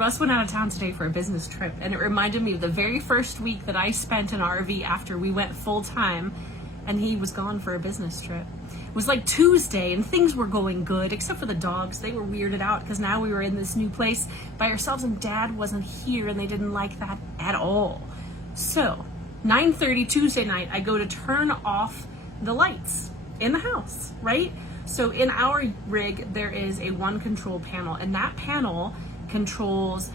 Russ went out of town today for a business trip, and it reminded me of the very first week that I spent in RV after we went full time, and he was gone for a business trip. It was like Tuesday, and things were going good, except for the dogs. They were weirded out because now we were in this new place by ourselves, and Dad wasn't here, and they didn't like that at all. So, 9:30 Tuesday night, I go to turn off the lights in the house, right? So in our rig, there is a one control panel, and that panel controls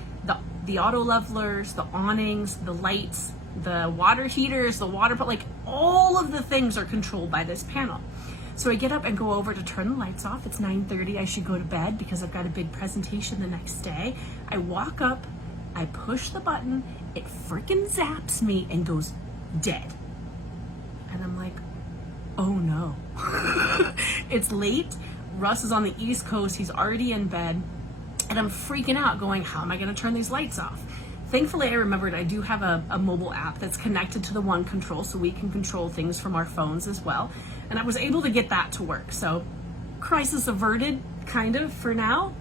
the auto levelers, the awnings, the lights, the water heaters, the water, but like all of the things are controlled by this panel. So I get up and go over to turn the lights off. It's 9:30, I should go to bed because I've got a big presentation the next day. I walk up, I push the button, it freaking zaps me and goes dead. And I'm like, oh no. It's late, Russ is on the East Coast, he's already in bed, and I'm freaking out going, how am I gonna turn these lights off? Thankfully, I remembered I do have a mobile app that's connected to the One Control, so we can control things from our phones as well. And I was able to get that to work. So crisis averted, kind of, for now.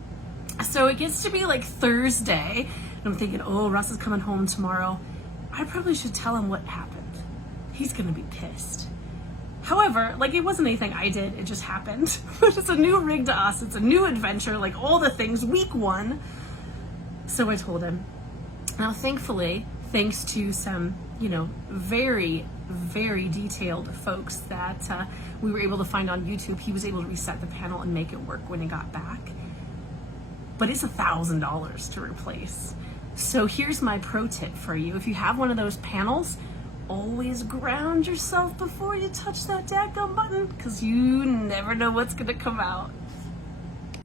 So it gets to be like Thursday, and I'm thinking, oh, Russ is coming home tomorrow. I probably should tell him what happened. He's gonna be pissed. However, like, it wasn't anything I did, it just happened. It's a new rig to us, it's a new adventure, like all the things, week one. So I told him. Now, thankfully, thanks to some, very, very detailed folks that we were able to find on YouTube, he was able to reset the panel and make it work when he got back. But it's $1,000 to replace. So here's my pro tip for you. If you have one of those panels, always ground yourself before you touch that dadgum button, because you never know what's gonna come out.